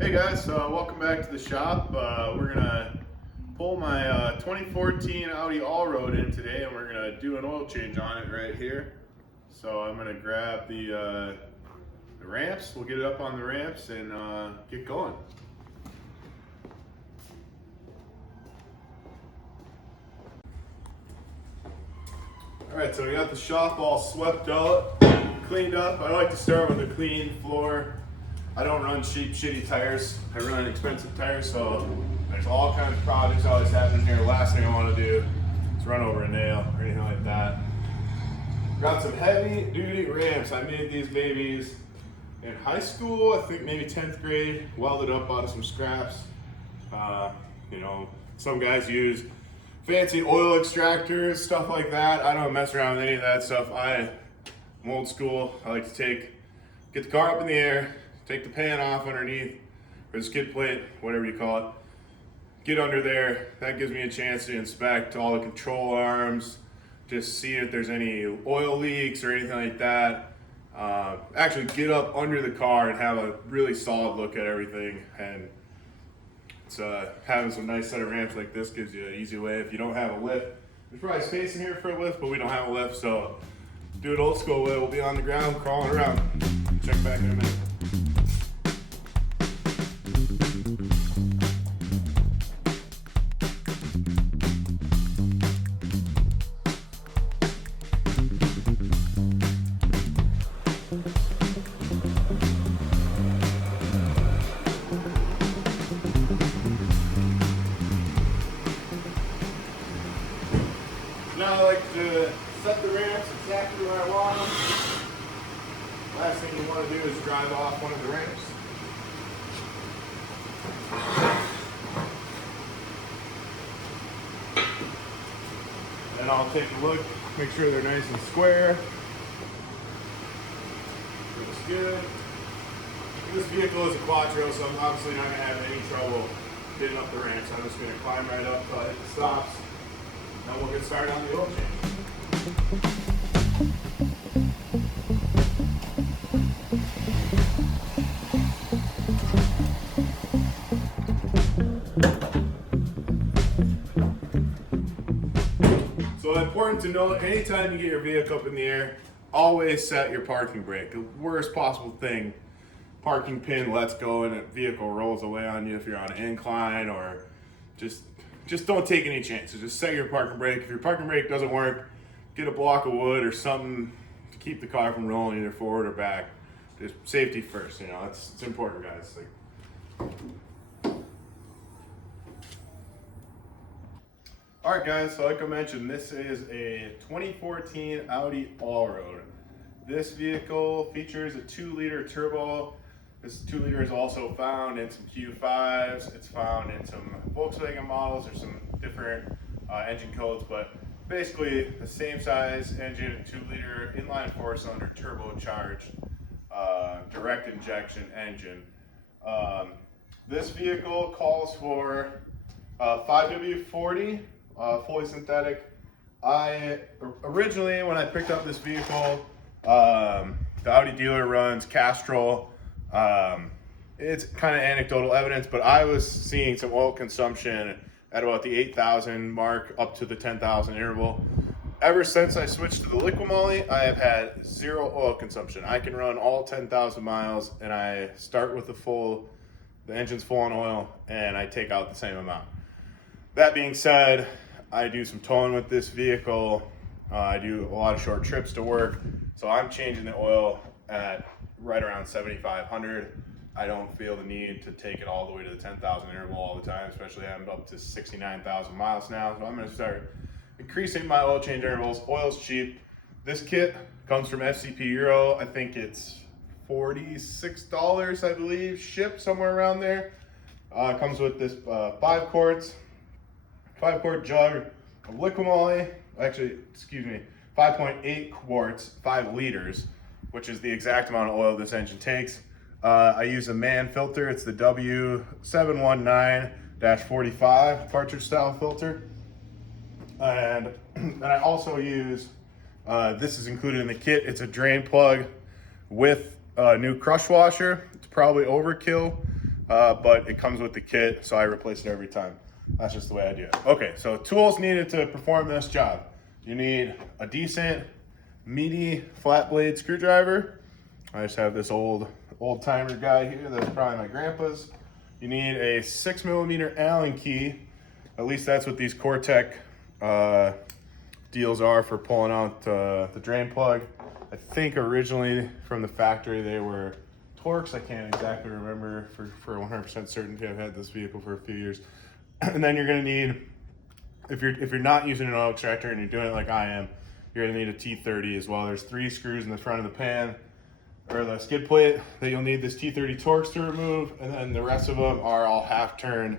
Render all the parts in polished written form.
Hey guys, welcome back to the shop. We're gonna pull my 2014 Audi Allroad in today, and we're gonna do an oil change on it right here. So I'm gonna grab the ramps. We'll get it up on the ramps and get going. All right, so we got the shop all swept out, cleaned up. I like to start with a clean floor. I don't run cheap, shitty tires. I run expensive tires, so there's all kinds of projects always happening here. Last thing I want to do is run over a nail or anything like that. Got some heavy duty ramps. I made these babies in high school, I think maybe 10th grade, welded up out of some scraps. Some guys use fancy oil extractors, stuff like that. I don't mess around with any of that stuff. I'm old school. I like to get the car up in the air, take the pan off underneath, or the skid plate, whatever you call it. Get under there. That gives me a chance to inspect all the control arms, just see if there's any oil leaks or anything like that. Actually get up under the car and have a really solid look at everything. And it's having some nice set of ramps like this gives you an easy way if you don't have a lift. There's probably space in here for a lift, but we don't have a lift, so do it old school way. We'll be on the ground crawling around. Check back in a minute. Now I like to set the ramps exactly where I want them. Last thing you want to do is drive off one of the ramps. Then I'll take a look, make sure they're nice and square. Looks good. This vehicle is a Quattro, so I'm obviously not going to have any trouble getting up the ramps. I'm just going to climb right up till I hit the stops. Now we'll get started on the oil change. So important to note, anytime you get your vehicle up in the air, always set your parking brake. The worst possible thing, parking pin lets go and a vehicle rolls away on you if you're on an incline, or just don't take any chances. Just set your parking brake. If your parking brake doesn't work, get a block of wood or something to keep the car from rolling either forward or back. Just safety first, it's important, guys. All right, guys, so like I mentioned, this is a 2014 Audi Allroad. This vehicle features a 2-liter turbo. This 2-liter is also found in some Q5s. It's found in some Volkswagen models or some different engine codes, but basically the same size engine, 2-liter inline 4-cylinder turbocharged direct injection engine. This vehicle calls for 5W40 fully synthetic. Originally, when I picked up this vehicle, the Audi dealer runs Castrol. It's kind of anecdotal evidence, but I was seeing some oil consumption at about the 8,000 mark up to the 10,000 interval. Ever since I switched to the Liqui Moly, I have had zero oil consumption. I can run all 10,000 miles and I start with the engine's full on oil and I take out the same amount. That being said, I do some towing with this vehicle. I do a lot of short trips to work, so I'm changing the oil at right around 7,500. I don't feel the need to take it all the way to the 10,000 interval all the time, especially I'm up to 69,000 miles now. So I'm going to start increasing my oil change intervals. Oil's cheap. This kit comes from FCP Euro. I think it's $46, I believe, shipped somewhere around there. Comes with this 5-quart jug of Liqui Moly. Actually, 5.8 quarts, 5 liters, which is the exact amount of oil this engine takes. I use a Mann filter. It's the W719-45 cartridge style filter. And I also use, this is included in the kit, it's a drain plug with a new crush washer. It's probably overkill. but it comes with the kit, so I replace it every time. That's just the way I do it. Okay, so tools needed to perform this job. You need a decent, meaty, flat blade screwdriver. I just have this old timer guy here that's probably my grandpa's. You need a 6mm Allen key. At least that's what these Corteco deals are for pulling out the drain plug. I think originally from the factory they were Torx. I can't exactly remember for 100% certainty. I've had this vehicle for a few years. And then you're gonna need, if you're not using an oil extractor and you're doing it like I am, you're gonna need a T30 as well. There's 3 screws in the front of the pan, or the skid plate, that you'll need this T30 Torx to remove, and then the rest of them are all half-turn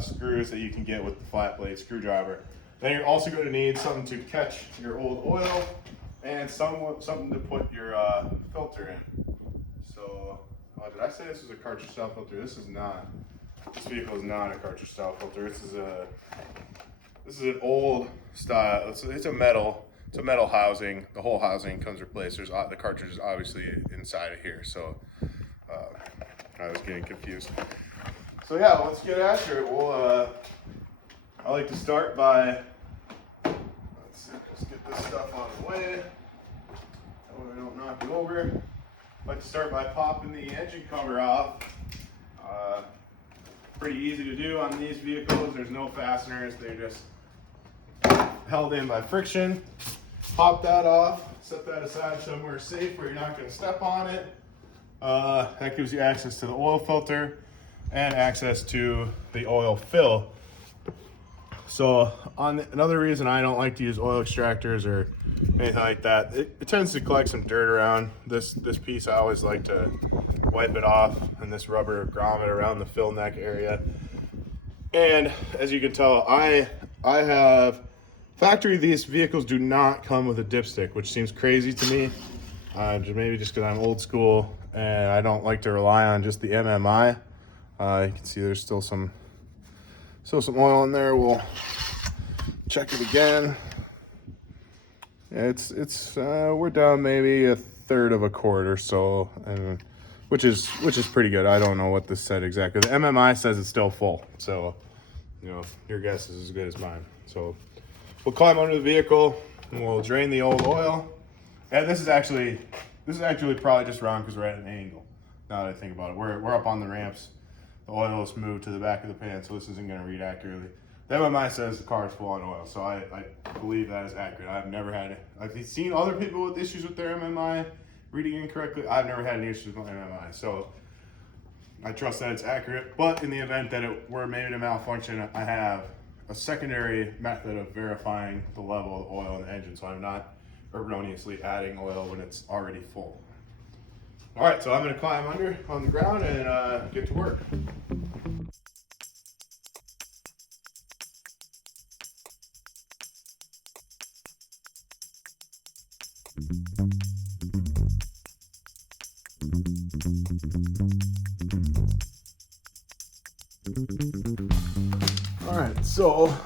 screws that you can get with the flat blade screwdriver. Then you're also going to need something to catch your old oil and something to put your filter in. So, did I say this was a cartridge style filter? This is not. This vehicle is not a cartridge style filter. This is an old style. It's a metal. It's a metal housing. The whole housing comes replaced. There's the cartridge is obviously inside of here. So I was getting confused. So yeah, let's get after it. I like to start by, let's get this stuff out of the way so we don't knock it over. I like to start by popping the engine cover off. Pretty easy to do on these vehicles. There's no fasteners. They're just held in by friction. Pop that off, set that aside somewhere safe where you're not going to step on it. That gives you access to the oil filter and access to the oil fill. So another reason I don't like to use oil extractors or anything like that, it tends to collect some dirt around this piece. I always like to wipe it off, and this rubber grommet around the fill neck area. And as you can tell, I have factory, these vehicles do not come with a dipstick, which seems crazy to me. Maybe just because I'm old school and I don't like to rely on just the MMI. You can see there's still some oil in there. We'll check it again. Yeah, we're down maybe a third of a quart or so, and which is pretty good. I don't know what this said exactly. The MMI says it's still full, so your guess is as good as mine. So we'll climb under the vehicle and we'll drain the old oil. And this is actually probably just wrong because we're at an angle. Now that I think about it, we're up on the ramps. The oil is moved to the back of the pan, so this isn't going to read accurately. The MMI says the car is full on oil, so I believe that is accurate. I've never had it. I've seen other people with issues with their MMI reading incorrectly. I've never had any issues with my MMI, so I trust that it's accurate. But in the event that it were made to malfunction, I have a secondary method of verifying the level of oil in the engine, so I'm not erroneously adding oil when it's already full. All right, so I'm going to climb under on the ground and get to work. All right, so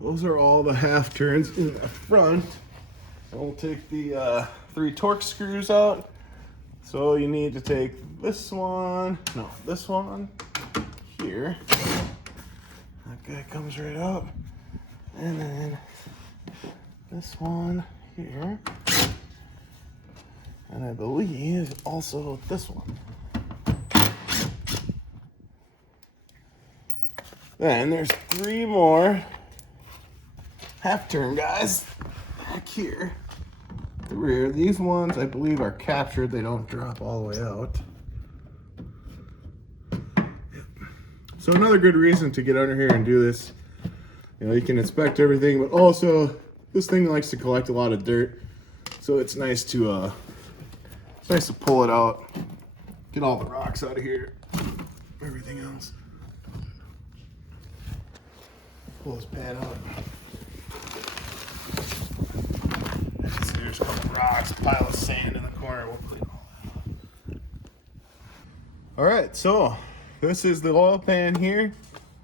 those are all the half turns in the front. We'll take the 3 Torx screws out. So you need to take this one here. That guy comes right up. And then this one here. And I believe also this one. Then there's 3 more half turn guys back here. The rear. These ones I believe are captured. They don't drop all the way out. So another good reason to get under here and do this, you can inspect everything, but also this thing likes to collect a lot of dirt, so it's nice to pull it out, get all the rocks out of here, everything else. Pull this pan out. There's a couple rocks, a pile of sand in the corner. We'll clean all that up. All right, so this is the oil pan here.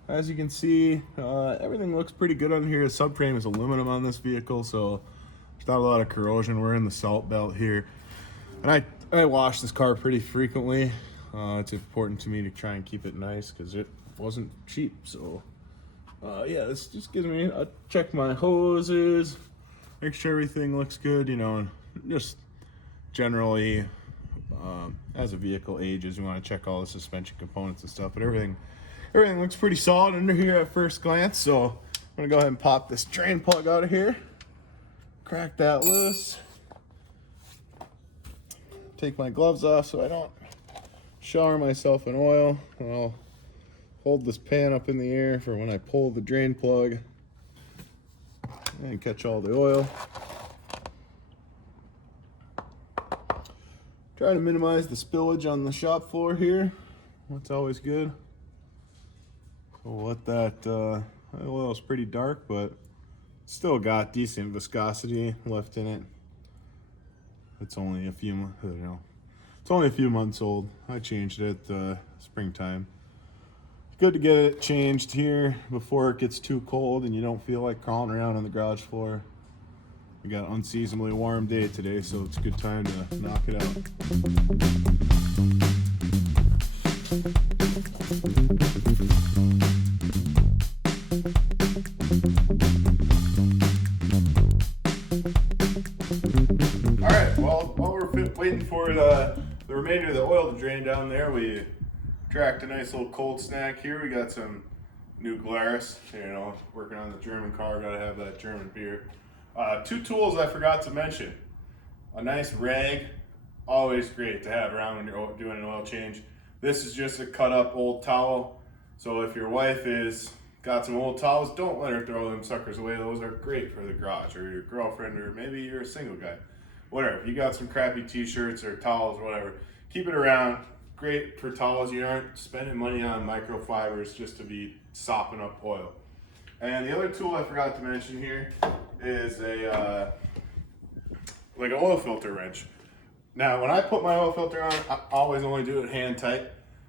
As you can see, everything looks pretty good on here. The subframe is aluminum on this vehicle, so there's not a lot of corrosion. We're in the salt belt here. And I wash this car pretty frequently. It's important to me to try and keep it nice because it wasn't cheap. So yeah, this just gives me, I check my hoses, make sure everything looks good, you know, and just generally as a vehicle ages, you want to check all the suspension components and stuff, but everything looks pretty solid under here at first glance. So I'm gonna go ahead and pop this drain plug out of here, crack that loose, take my gloves off so I don't shower myself in oil, and I'll hold this pan up in the air for when I pull the drain plug and catch all the oil. Try to minimize the spillage on the shop floor here. That's always good. So we'll let that oil is pretty dark, but still got decent viscosity left in it. It's only a few, it's only a few months old. I changed it springtime. Good to get it changed here before it gets too cold and you don't feel like crawling around on the garage floor. We got an unseasonably warm day today, so it's a good time to knock it out. All right, well, while we're waiting for the remainder of the oil to drain down there, we tracked a nice little cold snack here. We got some New Glarus, you know, working on the German car, gotta have that German beer. Two tools I forgot to mention. A nice rag, always great to have around when you're doing an oil change. This is just a cut up old towel. So if your wife is got some old towels, don't let her throw them suckers away. Those are great for the garage, or your girlfriend, or maybe you're a single guy. Whatever, if you got some crappy t-shirts or towels or whatever, keep it around. Great for towels. You aren't spending money on microfibers just to be sopping up oil. And the other tool I forgot to mention here is a like an oil filter wrench. Now, when I put my oil filter on, I always only do it hand tight.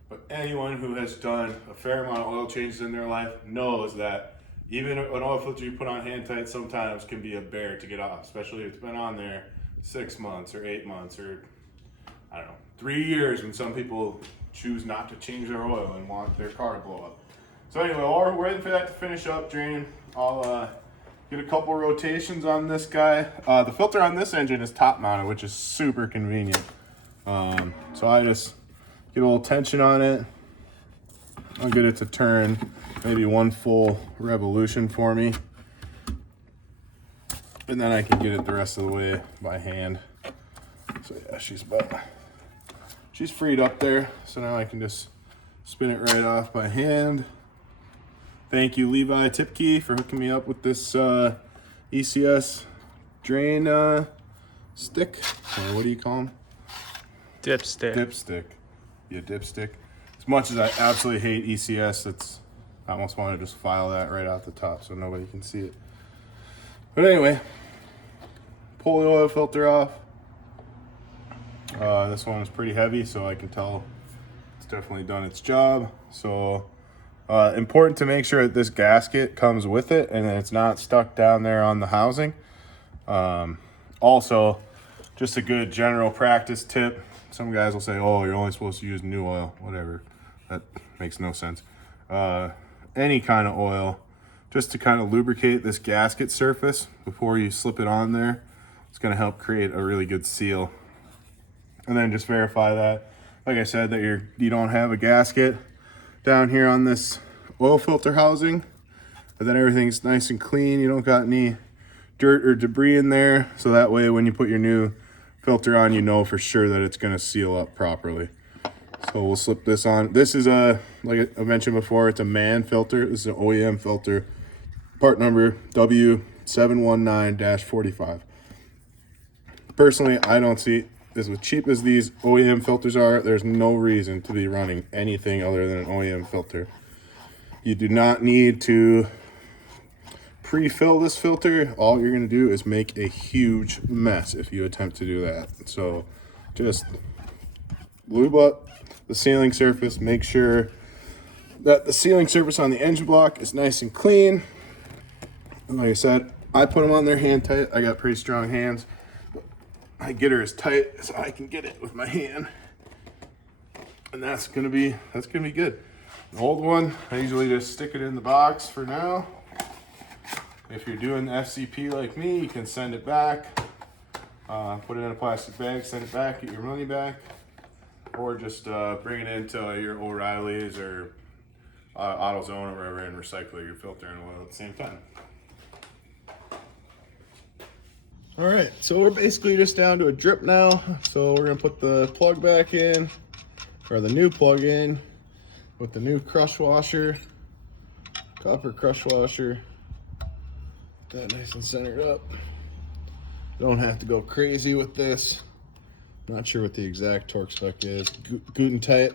But anyone who has done a fair amount of oil changes in their life knows that even an oil filter you put on hand tight sometimes can be a bear to get off, especially if it's been on there 6 months or 8 months or I don't know, 3 years, when some people choose not to change their oil and want their car to blow up. So anyway, while we're waiting for that to finish up draining, I'll get a couple rotations on this guy. The filter on this engine is top mounted, which is super convenient. So I just get a little tension on it. I'll get it to turn maybe one full revolution for me. And then I can get it the rest of the way by hand. So yeah, she's freed up there. So now I can just spin it right off by hand. Thank you, Levi Tipke, for hooking me up with this ECS drain stick. Or what do you call them? Dipstick. Dipstick. Yeah, dipstick. As much as I absolutely hate ECS, I almost want to just file that right off the top so nobody can see it. But anyway, pull the oil filter off. This one is pretty heavy, so I can tell it's definitely done its job. So important to make sure that this gasket comes with it and that it's not stuck down there on the housing. Also, just a good general practice tip. Some guys will say, oh, you're only supposed to use new oil, whatever. That makes no sense. Any kind of oil, just to kind of lubricate this gasket surface before you slip it on there. It's going to help create a really good seal. And then just verify that, like I said, that you don't have a gasket down here on this oil filter housing. And then everything's nice and clean. You don't got any dirt or debris in there. So that way when you put your new filter on, you know for sure that it's going to seal up properly. So we'll slip this on. This is like I mentioned before, it's a Mann filter. This is an OEM filter. Part number W719-45. Personally, I don't see, as cheap as these OEM filters are, there's no reason to be running anything other than an OEM filter. You do not need to pre-fill this filter. All you're going to do is make a huge mess if you attempt to do that. So just lube up the sealing surface. Make sure that the sealing surface on the engine block is nice and clean. And like I said, I put them on there hand tight. I got pretty strong hands. I get her as tight as I can get it with my hand. and that's gonna be good. The old one, I usually just stick it in the box for now. If you're doing the FCP like me, you can send it back, put it in a plastic bag, send it back, get your money back, or just bring it into your O'Reilly's or AutoZone or wherever and recycle your filter and oil at the same time. All right, so we're basically just down to a drip now. So we're gonna put the plug back in, or the new plug in, with the new crush washer, copper crush washer. Get that nice and centered up. Don't have to go crazy with this. Not sure what the exact torque spec is. Good and tight,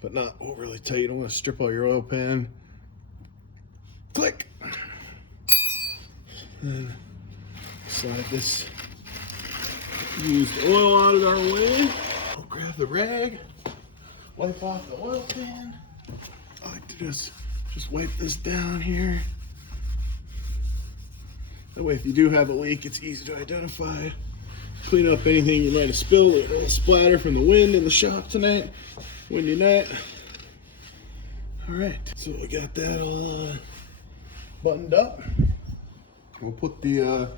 but not overly tight. You don't want to strip out your oil pan. Click. And slide this used oil out of our way. I'll grab the rag, wipe off the oil pan. I like to just wipe this down here. That way, if you do have a leak, it's easy to identify. Clean up anything you might have spilled, a little splatter from the wind in the shop tonight. Windy night. All right, so we got that all buttoned up. We'll put the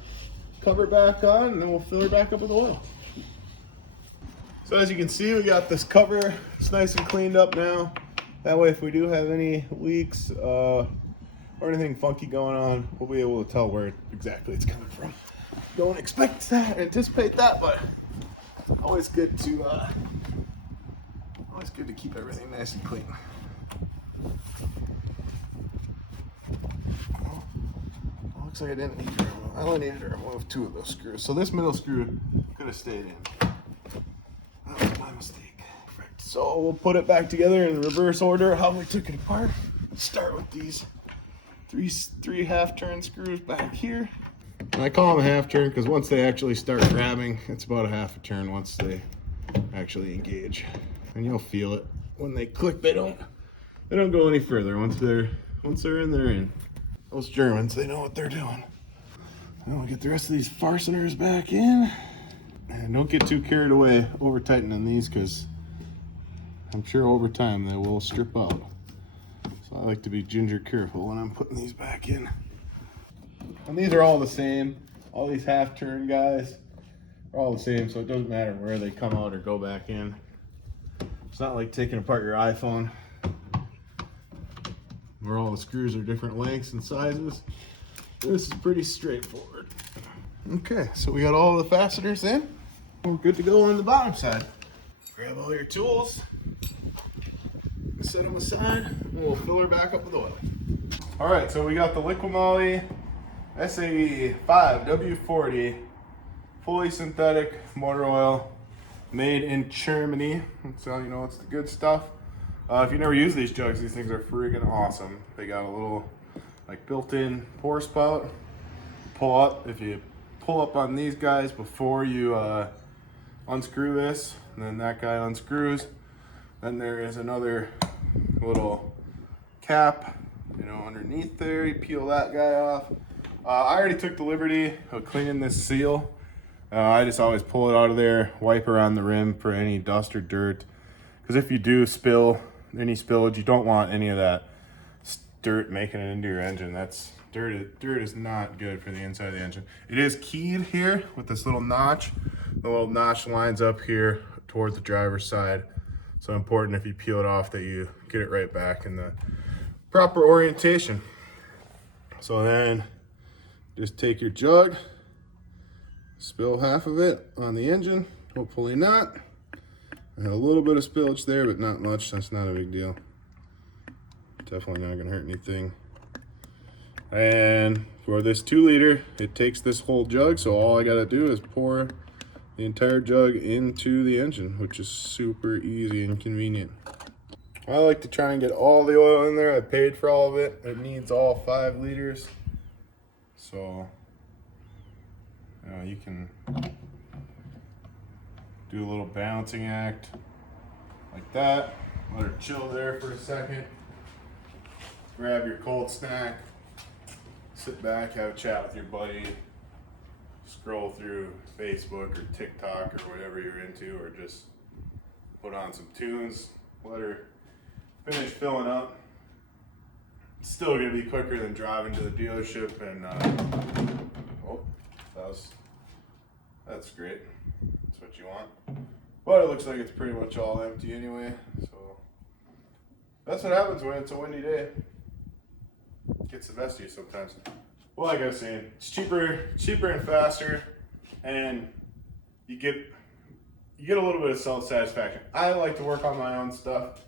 cover back on, and then we'll fill her back up with oil. So as you can see, we got this cover. It's nice and cleaned up now. That way, if we do have any leaks, or anything funky going on, we'll be able to tell where exactly it's coming from. Don't expect that, anticipate that, but it's always good to keep everything nice and clean. Well, looks like I didn't need to remove. I only needed to remove 2 of those screws, so this middle screw could have stayed in. That was my mistake. Perfect. So we'll put it back together in reverse order how we took it apart. Let's start with these three half-turn screws back here. And I call them a half turn because once they actually start grabbing, it's about a half a turn once they actually engage. And you'll feel it when they click. They don't go any further. Once they're in, they're in. Those Germans, they know what they're doing. Now we'll get the rest of these fasteners back in. And don't get too carried away over tightening these, because I'm sure over time they will strip out. So I like to be ginger careful when I'm putting these back in. And these are all the same. All these half-turn guys are all the same, so it doesn't matter where they come out or go back in. It's not like taking apart your iPhone, where all the screws are different lengths and sizes. This is pretty straightforward. Okay, so we got all the fasteners in. We're good to go on the bottom side. Grab all your tools, set them aside, and we'll fill her back up with oil. All right, so we got the Liqui Moly SAE 5W40 fully synthetic motor oil, made in Germany. That's how you know it's the good stuff. If you never use these jugs, these things are friggin' awesome. They got a little like built-in pour spout. Pull up, if you pull up on these guys before you unscrew this, and then that guy unscrews, then there is another little cap, you know, underneath there. You peel that guy off. I already took the liberty of cleaning this seal. I just always pull it out of there, wipe around the rim for any dust or dirt. Because if you do spill any spillage, you don't want any of that dirt making it into your engine. That's dirt is not good for the inside of the engine. It is keyed here with this little notch. The little notch lines up here towards the driver's side. So important if you peel it off that you get it right back in the proper orientation. So then just take your jug, spill half of it on the engine, hopefully not. I had a little bit of spillage there, but not much. That's not a big deal. Definitely not gonna hurt anything. And for this 2 liter, it takes this whole jug, so all I gotta do is pour the entire jug into the engine, which is super easy and convenient. I like to try and get all the oil in there. I paid for all of it. It needs all 5 liters. So, you can do a little balancing act like that. Let her chill there for a second. Grab your cold snack. Sit back, have a chat with your buddy. Scroll through Facebook or TikTok or whatever you're into, or just put on some tunes. let her finish filling up. It's still gonna be quicker than driving to the dealership and oh, that's great. That's what you want. But it looks like it's pretty much all empty anyway, so that's what happens when it's a windy day. It gets the best of you sometimes. Well, like I was saying, it's cheaper and faster, and you get a little bit of self-satisfaction. I like to work on my own stuff.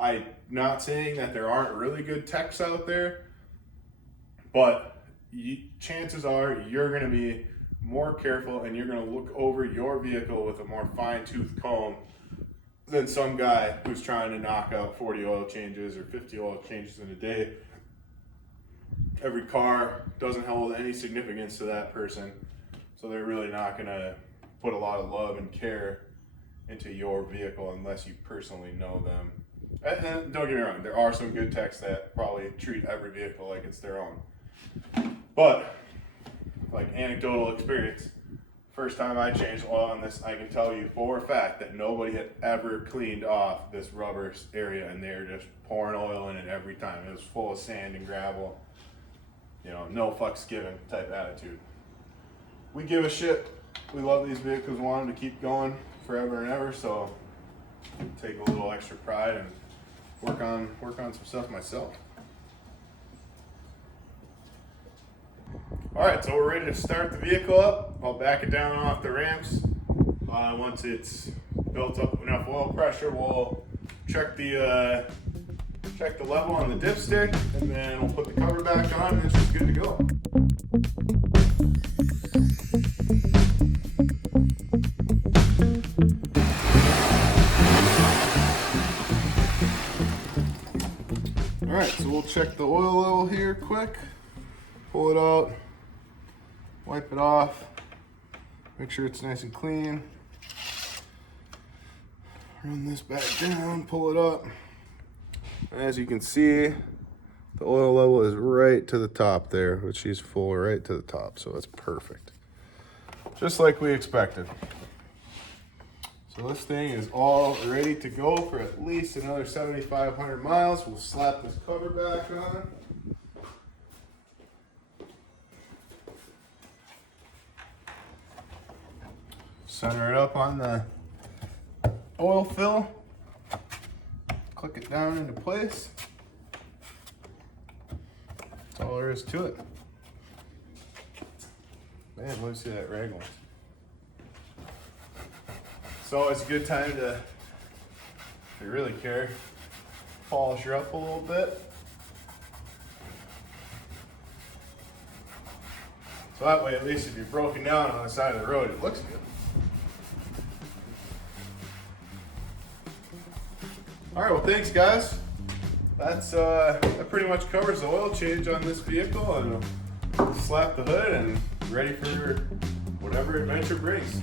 I'm not saying that there aren't really good techs out there, but chances are you're going to be more careful and you're going to look over your vehicle with a more fine-tooth comb than some guy who's trying to knock out 40 oil changes or 50 oil changes in a day. Every car doesn't hold any significance to that person, so they're really not going to put a lot of love and care into your vehicle unless you personally know them. And don't get me wrong, there are some good techs that probably treat every vehicle like it's their own. But, like anecdotal experience, first time I changed oil on this, I can tell you for a fact that nobody had ever cleaned off this rubber area, and they were just pouring oil in it every time. It was full of sand and gravel. You know, no fucks given type attitude. We give a shit. We love these vehicles, want them to keep going forever and ever, so take a little extra pride and work on some stuff myself. All right, so we're ready to start the vehicle up. I'll back it down off the ramps. Once it's built up enough oil pressure, we'll check the level on the dipstick, and then we'll put the cover back on, and it's just good to go. All right, so we'll check the oil level here quick. Pull it out, wipe it off, make sure it's nice and clean. Run this back down, pull it up. As you can see, the oil level is right to the top there, which she's full right to the top, so it's perfect. Just like we expected. So this thing is all ready to go for at least another 7,500 miles. We'll slap this cover back on. Center it up on the oil fill. Click it down into place. That's all there is to it. Man, let me see that rag one. So it's a good time to, if you really care, polish her up a little bit. So that way, at least if you're broken down on the side of the road, it looks good. All right, well, thanks, guys. That pretty much covers the oil change on this vehicle, and we'll slap the hood and ready for whatever adventure brings.